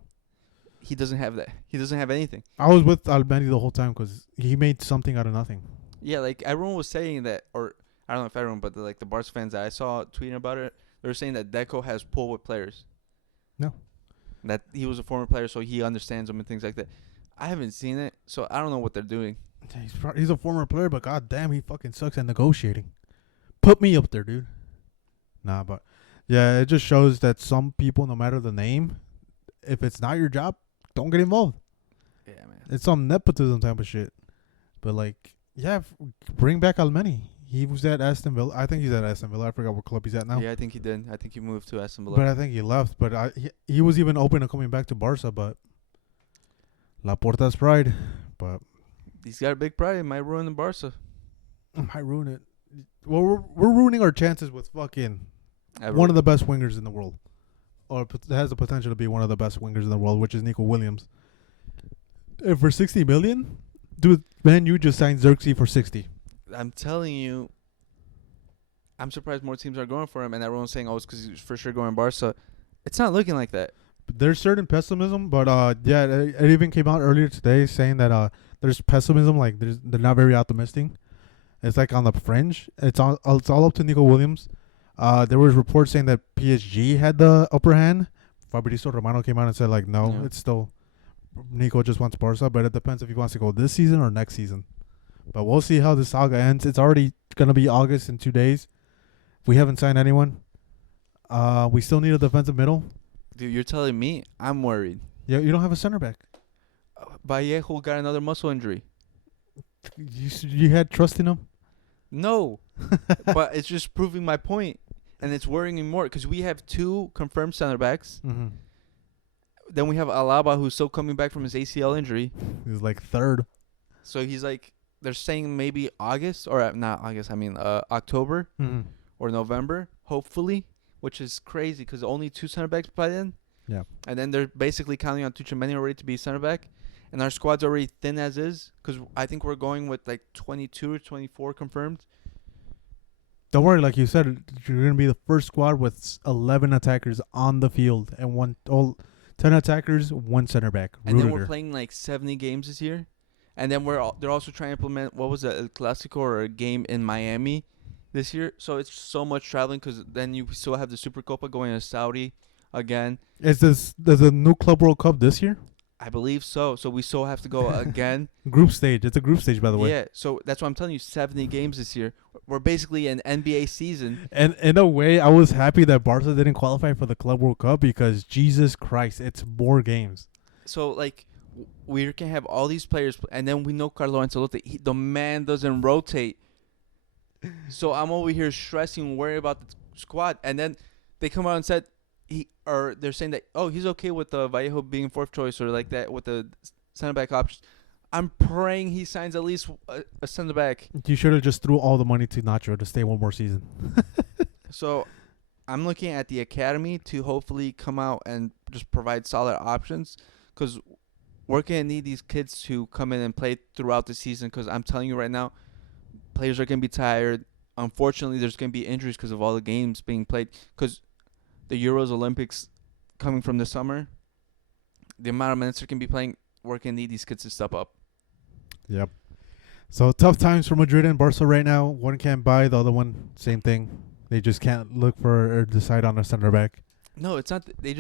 He doesn't have that. He doesn't have anything. I was with Almeni the whole time because he made something out of nothing. Yeah, like everyone was saying that, or I don't know if everyone, but like the Barca fans that I saw tweeting about it, they were saying that Deco has pull with players. No. That he was a former player, so he understands them and things like that. I haven't seen it, so I don't know what they're doing. He's a former player, but goddamn, he fucking sucks at negotiating. Put me up there, dude. Nah, but yeah, it just shows that some people, no matter the name, if it's not your job, don't get involved. Yeah, man. It's some nepotism type of shit. But like, yeah, bring back Almeni. He was at Aston Villa. I think he's at Aston Villa. I forgot what club he's at now. Yeah, I think he did. I think he moved to Aston Villa. But I think he left. But he was even open to coming back to Barca. But Laporta's pride. But He's got a big pride. It might ruin the Barca. might ruin it. Well, we're ruining our chances with fucking Ever. one of the best wingers in the world, or has the potential to be one of the best wingers in the world, which is Nico Williams. And for 60 million, dude, man, you just signed Xerxes for 60. I'm telling you, I'm surprised more teams are going for him, and everyone's saying, "Oh, it's because he's for sure going Barca." It's not looking like that. There's certain pessimism, but yeah, it even came out earlier today saying that there's pessimism, like they're not very optimistic. It's like on the fringe. It's all up to Nico Williams. There was reports saying that PSG had the upper hand. Fabrizio Romano came out and said like, no, Yeah. it's still Nico just wants Barca, but it depends if he wants to go this season or next season. But we'll see how this saga ends. It's already gonna be August in 2 days. We haven't signed anyone. We still need a defensive middle. Dude, you're telling me I'm worried. Yeah, you don't have a center back. Vallejo got another muscle injury. You had trust in him. No, but it's just proving my point, and it's worrying me more because we have 2 confirmed center backs. Mm-hmm. Then we have Alaba, who's still coming back from his ACL injury. He's like third. So he's like, they're saying maybe August, or not August, I mean October Mm-hmm. or November, hopefully, which is crazy because only 2 center backs by then. Yeah. And then they're basically counting on Tuchemeni already to be center back. And our squad's already thin as is because I think we're going with like 22 or 24 confirmed. Don't worry, like you said, you're gonna be the first squad with 11 attackers on the field and 10 attackers, 1 center back. And then we're Rudiger. playing like 70 games this year. And then they're also trying to implement, what was it, El Clasico or a game in Miami this year. So it's so much traveling because then you still have the Super Copa going to Saudi again. There's a new Club World Cup this year? I believe so. So we still have to go again. Group stage. It's a group stage, by the way. Yeah. So that's why I'm telling you, 70 games this year. We're basically an NBA season. And in a way, I was happy that Barca didn't qualify for the Club World Cup because Jesus Christ, it's more games. So like we can have all these players, and then we know Carlo Ancelotti. The man doesn't rotate. So I'm over here stressing, worried about the squad, and then they come out and said they're saying that he's okay with Vallejo being 4th choice or like that with the center back options. I'm praying he signs at least a center back. You should have just threw all the money to Nacho to stay one more season. So I'm looking at the academy to hopefully come out and just provide solid options because we're going to need these kids to come in and play throughout the season because I'm telling you right now, players are going to be tired. Unfortunately, there's going to be injuries because of all the games being played because the Euros, Olympics coming from the summer, the amount of minutes they can be playing, we're going to need these kids to step up. Yep. So tough times for Madrid and Barca right now. One can't buy, the other one, same thing. They just can't look for or decide on a center back. No, it's not. They're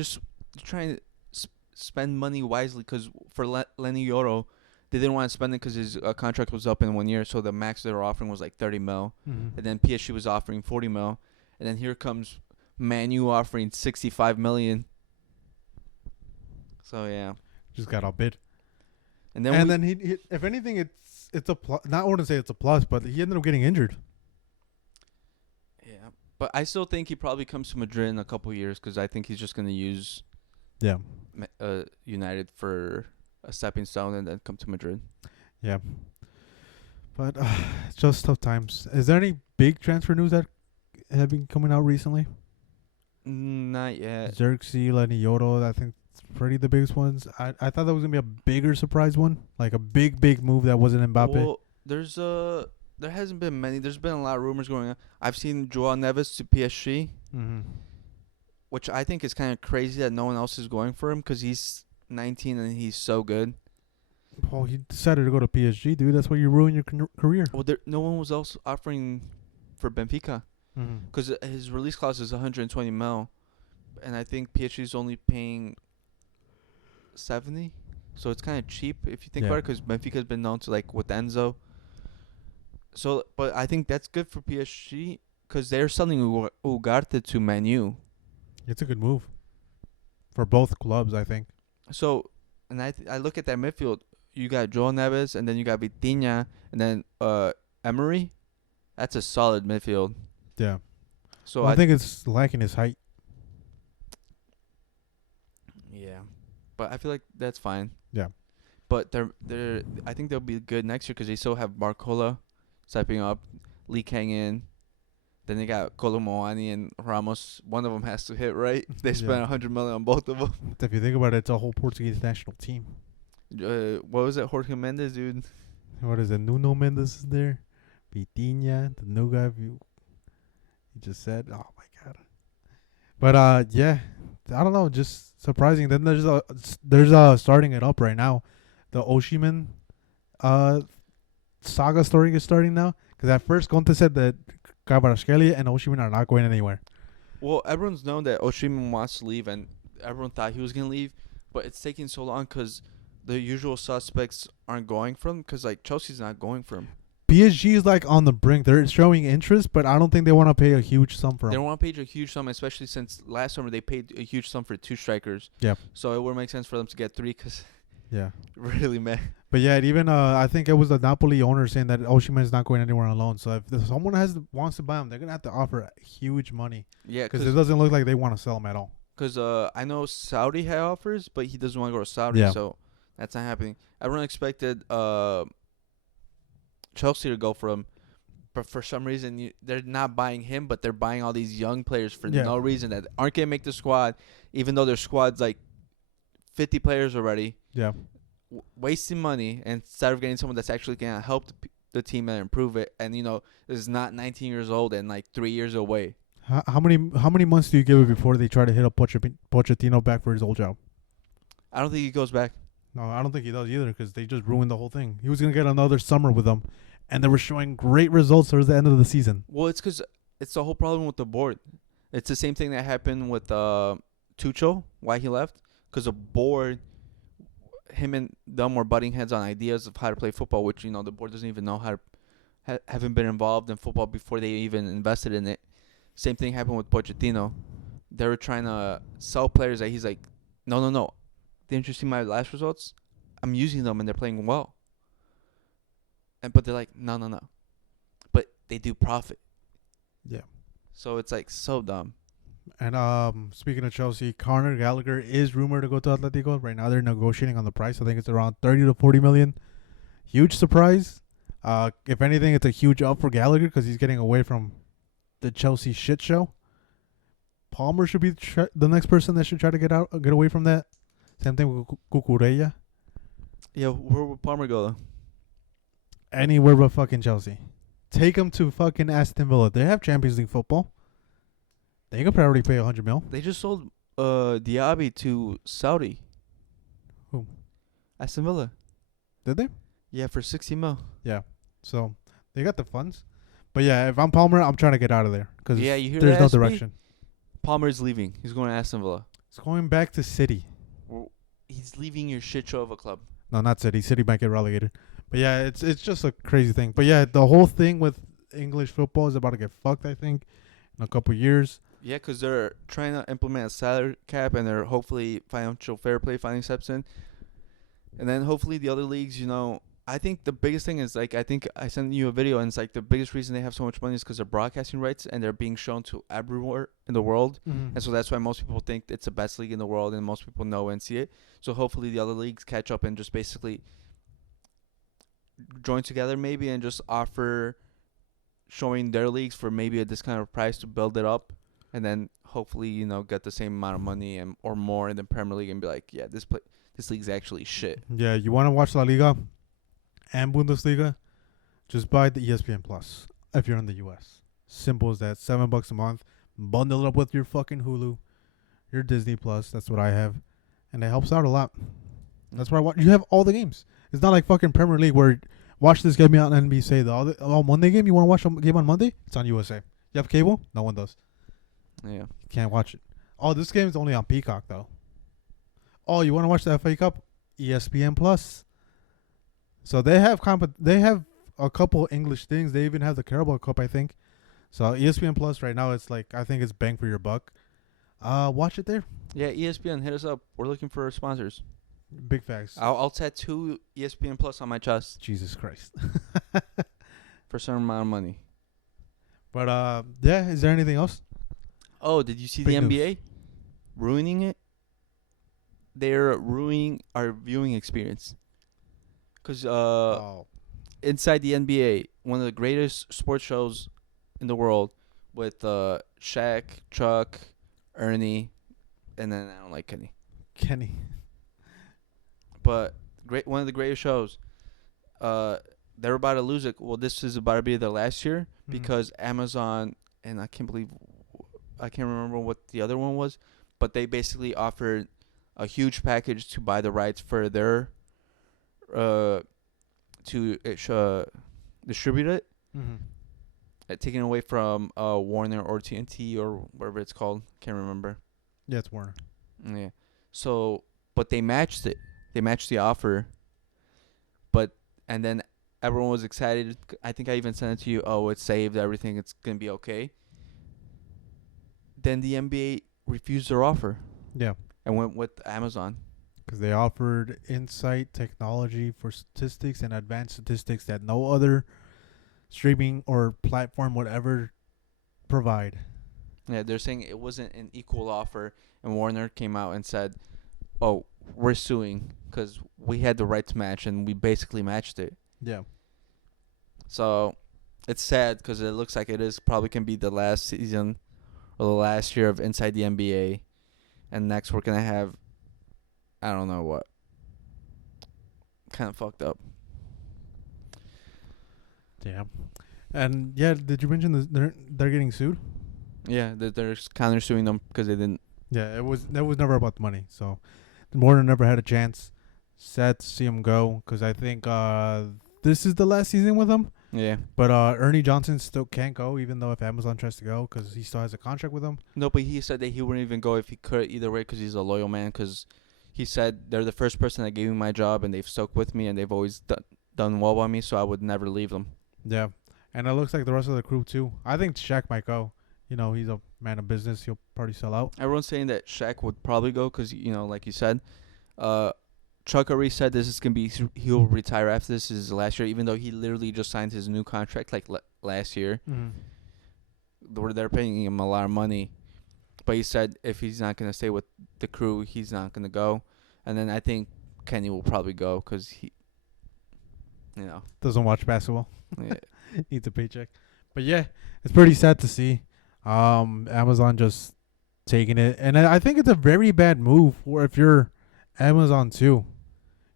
trying to spend money wisely because for Lenny Yoro, they didn't want to spend it because his contract was up in 1 year. So the max they were offering was like 30 mil. Mm-hmm. And then PSG was offering 40 mil. And then here comes Man U offering 65 million. So, yeah. Just got outbid. And then he if anything, it's a plus. Not want to say it's a plus, but he ended up getting injured. Yeah. But I still think he probably comes to Madrid in a couple of years because I think he's just going to use United for a stepping stone and then come to Madrid. Yeah. But it's just tough times. Is there any big transfer news that have been coming out recently? Not yet. Xerxes, Lenny Yoro, I think it's pretty the biggest ones. I thought that was going to be a bigger surprise one. Like a big move that wasn't Mbappe. Well, there hasn't been many. There's been a lot of rumors going on. I've seen Joao Neves to PSG, which I think is kind of crazy that no one else is going for him because he's 19 and he's so good. Oh, he decided to go to PSG, dude. That's why you ruined your career. Well, no one was else offering for Benfica because his release clause is 120 mil, and I think PSG is only paying 70. So it's kind of cheap if you think about it because Benfica's been known to like with Enzo. So, but I think that's good for PSG because they're selling Ugarte to Man U. It's a good move for both clubs, I think. So, and I look at that midfield. You got Joao Neves, and then you got Vitinha, and then Emery. That's a solid midfield. Yeah. So I think it's lacking his height. Yeah, but I feel like that's fine. Yeah. But I think they'll be good next year because they still have Barcola stepping up, Lee Kang in. Then they got Colomboani and Ramos. One of them has to hit, right? They spent 100 million on both of them. If you think about it, it's a whole Portuguese national team. What was it? Jorge Mendes, dude. What is it? Nuno Mendes is there. Vitinha, the new guy you just said. Oh my god. But yeah, I don't know. Just surprising. Then there's starting it up right now. The Osimhen saga story is starting now. Because at first Conte said that Kvaratskhelia and Osimhen are not going anywhere. Well, everyone's known that Osimhen wants to leave, and everyone thought he was gonna leave, but it's taking so long because the usual suspects aren't going for him. Because like Chelsea's not going for him. PSG is like on the brink. They're showing interest, but I don't think they want to pay a huge sum for They him. don't want to pay a huge sum, especially since last summer they paid a huge sum for 2 strikers. Yeah. So it would make sense for them to get 3 because Yeah. really, man. But yeah, even I think it was the Napoli owner saying that Osimhen is not going anywhere on loan. So if someone wants to buy him, they're gonna have to offer huge money Yeah, because it doesn't look like they want to sell him at all. Because I know Saudi had offers, but he doesn't want to go to Saudi, Yeah. so that's not happening. Everyone expected Chelsea to go for him, but for some reason they're not buying him, but they're buying all these young players for Yeah. no reason that aren't gonna make the squad, even though their squad's like 50 players already, Yeah. wasting money instead of getting someone that's actually gonna help the team and improve it, and is not 19 years old and like 3 years away. How many months do you give it before they try to hit up Pochettino back for his old job? I don't think he goes back. No, I don't think he does either because they just ruined the whole thing. He was gonna get another summer with them, and they were showing great results towards the end of the season. Well, it's because it's the whole problem with the board. It's the same thing that happened with Tuchel, why he left. Because the board, him and them were butting heads on ideas of how to play football, which, the board doesn't even know how to, haven't been involved in football before they even invested in it. Same thing happened with Pochettino. They were trying to sell players that he's like, no. Didn't you see my last results? I'm using them and they're playing well. But they're like, no. But they do profit. Yeah. So it's like so dumb. And speaking of Chelsea, Conor Gallagher is rumored to go to Atletico. Right now they're negotiating on the price. I think it's around 30 to 40 million. Huge surprise. If anything, it's a huge up for Gallagher because he's getting away from the Chelsea shit show. Palmer should be the next person that should try to get away from that. Same thing with Cucurella. Yeah, where would Palmer go though? Anywhere but fucking Chelsea. Take him to fucking Aston Villa. They have Champions League football. They could probably pay 100 mil. They just sold Diaby to Saudi. Who? Aston Villa. Did they? Yeah, for 60 mil. Yeah. So they got the funds. But yeah, if I'm Palmer, I'm trying to get out of there because Yeah, you hear there's that, no SB? direction. Palmer's leaving. He's going to Aston Villa. It's going back to City. Well, he's leaving your shit show of a club. No, not City. City might get relegated. But yeah, it's just a crazy thing. But yeah, the whole thing with English football is about to get fucked, I think, in a couple years. Yeah, because they're trying to implement a salary cap and they're hopefully financial fair play finding steps in. And then hopefully the other leagues, I think the biggest thing is, like, I think I sent you a video and it's like the biggest reason they have so much money is because they're broadcasting rights and they're being shown to everywhere in the world. Mm-hmm. And so that's why most people think it's the best league in the world and most people know and see it. So hopefully the other leagues catch up and just basically join together maybe and just offer showing their leagues for maybe a discounted price to build it up. And then hopefully, get the same amount of money or more in the Premier League and be like, yeah, this league's actually shit. Yeah, you want to watch La Liga and Bundesliga? Just buy the ESPN Plus if you're in the US. Simple as that. $7 a month. Bundle it up with your fucking Hulu, your Disney Plus. That's what I have, and it helps out a lot. That's why I watch. You have all the games. It's not like fucking Premier League where watch this game on NBC. The Monday game. You want to watch a game on Monday? It's on USA. You have cable? No one does. Yeah. You can't watch it. Oh, this game is only on Peacock though. Oh, you want to watch the FA Cup? ESPN Plus. So they have They have a couple English things. They even have the Carabao Cup, I think. So ESPN Plus right now, it's like I think it's bang for your buck. Watch it there. Yeah, ESPN, hit us up. We're looking for sponsors. Big facts. I'll tattoo ESPN Plus on my chest Jesus Christ. for some amount of money. But yeah. Is there anything else? Oh, did you see Big the news. NBA ruining it? They're ruining our viewing experience. Because inside the NBA, one of the greatest sports shows in the world with Shaq, Chuck, Ernie, and then I don't like Kenny. But one of the greatest shows. They're about to lose it. Well, this is about to be their last year because Amazon, and I can't remember what the other one was, but they basically offered a huge package to buy the rights for their to distribute it, taken away from Warner or TNT or whatever it's called. Can't remember. Yeah, it's Warner. Yeah. So, but they matched it. They matched the offer. And then everyone was excited. I think I even sent it to you. Oh, it's saved. Everything. It's gonna be okay. Then the NBA refused their offer Yeah, and went with Amazon. because they offered insight technology for statistics and advanced statistics that no other streaming or platform would ever provide. Yeah, they're saying it wasn't an equal offer, and Warner came out and said, "Oh, we're suing because we had the right to match, and we basically matched it." Yeah. So it's sad because it looks like it is probably can be the last season or the last year of Inside the NBA, and next we're gonna have I don't know what. Kind of fucked up. Yeah. And yeah, did you mention this, they're getting sued? Yeah, they're counter suing them because they didn't. Yeah, it was never about the money. So Warner never had a chance. Sad to see him go because I think this is the last season with him. Yeah. But Ernie Johnson still can't go, even though if Amazon tries to go, because he still has a contract with them. No, but he said that he wouldn't even go if he could either way because he's a loyal man. Because he said they're the first person that gave me my job and they've stuck with me and they've always done well by me, so I would never leave them. Yeah, and it looks like the rest of the crew too. I think Shaq might go. You know, he's a man of business. He'll probably sell out. Everyone's saying that Shaq would probably go because, like you said, Chuck already said this is going to be, he'll retire after this. This is his last year, even though he literally just signed his new contract like last year. Mm-hmm. They're paying him a lot of money. But he said if he's not going to stay with the crew, he's not going to go. And then I think Kenny will probably go because he, Doesn't watch basketball. yeah. Needs a paycheck. But yeah, it's pretty sad to see. Amazon just taking it, and I think it's a very bad move for if you're Amazon too.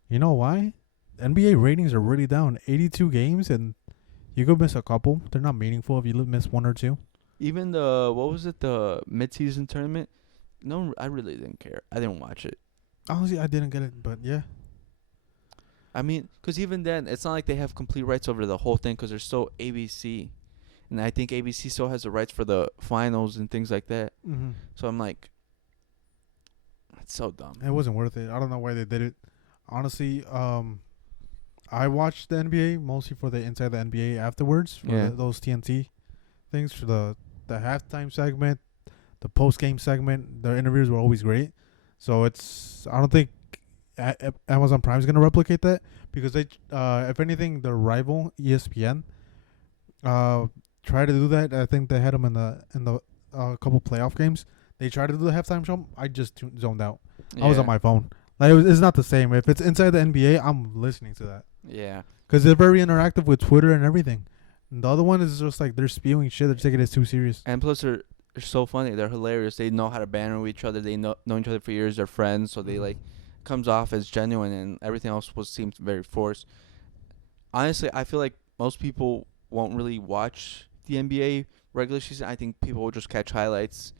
You know why? NBA ratings are really down. 82 games, and you could miss a couple. They're not meaningful if you miss one or two. Even the mid-season tournament? No, I really didn't care. I didn't watch it. Honestly, I didn't get it, but yeah. I mean, because even then, it's not like they have complete rights over the whole thing because they're still ABC. And I think ABC still has the rights for the finals and things like that. Mm-hmm. So I'm like, it's so dumb. It wasn't worth it. I don't know why they did it. Honestly, I watched the NBA mostly for the Inside the NBA afterwards for Yeah. those TNT things for the halftime segment, the post game segment. The interviews were always great. So I don't think Amazon Prime is gonna replicate that because they, if anything, their rival ESPN, tried to do that. I think they had them in the couple playoff games. They tried to do the halftime show. I just zoned out. I was on my phone. Like it's not the same. If it's Inside the NBA, I'm listening to that. Yeah. Because they're very interactive with Twitter and everything. And the other one is just like they're spewing shit. They're taking it too serious. And plus, they're so funny. They're hilarious. They know how to banter with each other. They know each other for years. They're friends. So they comes off as genuine, and everything else seems very forced. Honestly, I feel like most people won't really watch the NBA regular season. I think people will just catch highlights,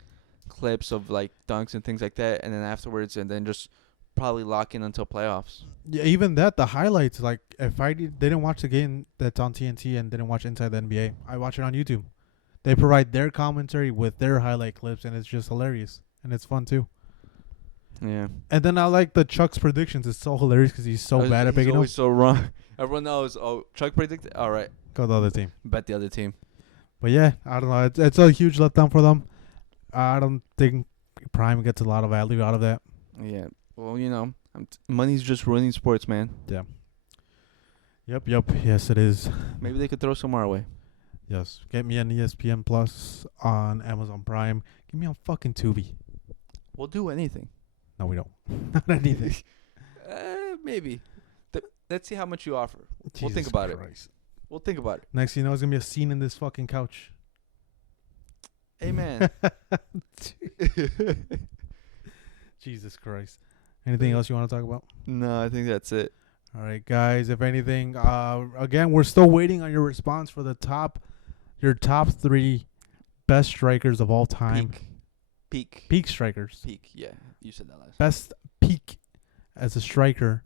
clips of like dunks and things like that, and then afterwards, and then just probably lock in until playoffs. Yeah, even that, the highlights. Like if I didn't watch the game that's on TNT and didn't watch Inside the NBA, I watch it on YouTube. They provide their commentary with their highlight clips, and it's just hilarious and it's fun too. Yeah. And then I like the Chuck's predictions. It's so hilarious because he's so bad at picking He's them. always so wrong. Everyone knows. Oh, Chuck predicted. All right. Go the other team. Bet the other team. But yeah, I don't know. It's a huge letdown for them. I don't think Prime gets a lot of value out of that. Yeah. Well, money's just ruining sports, man. Yeah. Yep. Yes, it is. Maybe they could throw some our way. Yes. Get me an ESPN Plus on Amazon Prime. Get me on fucking Tubi. We'll do anything. No, we don't. Not anything. Maybe. Let's see how much you offer. We'll Jesus think about Christ. it. We'll think about it. Next thing you know, it's going to be a scene in this fucking couch. Amen. Jesus Christ. Anything else you want to talk about? No, I think that's it. All right, guys. If anything, again, we're still waiting on your response for your top 3 best strikers of all time. Peak Strikers. Peak. Yeah, you said that last. Best peak as a striker.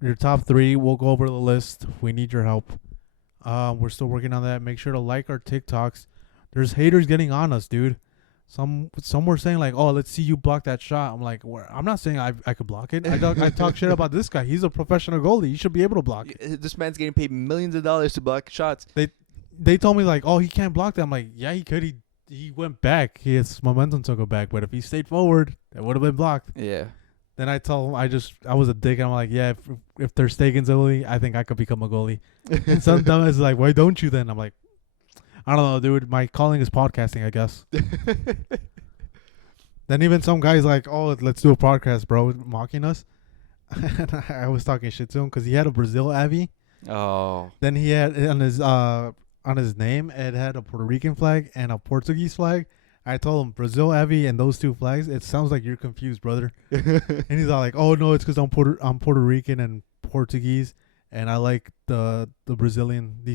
Your top 3. We'll go over the list. We need your help. We're still working on that. Make sure to like our TikToks. There's haters getting on us, dude. some were saying like, oh, let's see you block that shot. I'm like, I'm not saying I could block it. I talk shit about this guy. He's a professional goalie. He should be able to block it. This man's getting paid millions of dollars to block shots. They told me like, oh, he can't block that. I'm like, yeah, he could. He went back. His momentum took him back. But if he stayed forward, it would have been blocked. Yeah. Then I told him I was a dick. I'm like, yeah, if Ter Stegen's a goalie, I think I could become a goalie. And some dumbass is like, why don't you then? I'm like, I don't know, dude. My calling is podcasting, I guess. Then even some guys like, oh, let's do a podcast, bro, mocking us. And I was talking shit to him because he had a Brazil Avi. Oh. Then he had on his name, it had a Puerto Rican flag and a Portuguese flag. I told him Brazil Avi and those two flags. It sounds like you're confused, brother. And he's all like, oh no, it's because I'm Puerto Rican and Portuguese, and I like these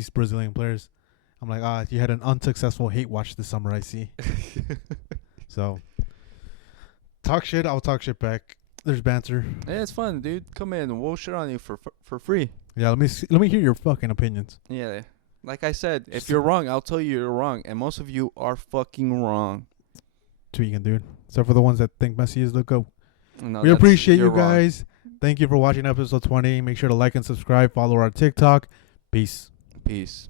Brazilian players. I'm like, you had an unsuccessful hate watch this summer, I see. So, talk shit, I'll talk shit back. There's banter. Yeah, it's fun, dude. Come in, we'll shit on you for free. Yeah, let me hear your fucking opinions. Yeah, like I said, if you're wrong, I'll tell you you're wrong, and most of you are fucking wrong. Tweaking, dude. Except for the ones that think Messi is the GOAT. No, We appreciate you you're wrong. guys. Thank you for watching episode 20. Make sure to like and subscribe. Follow our TikTok. Peace. Peace.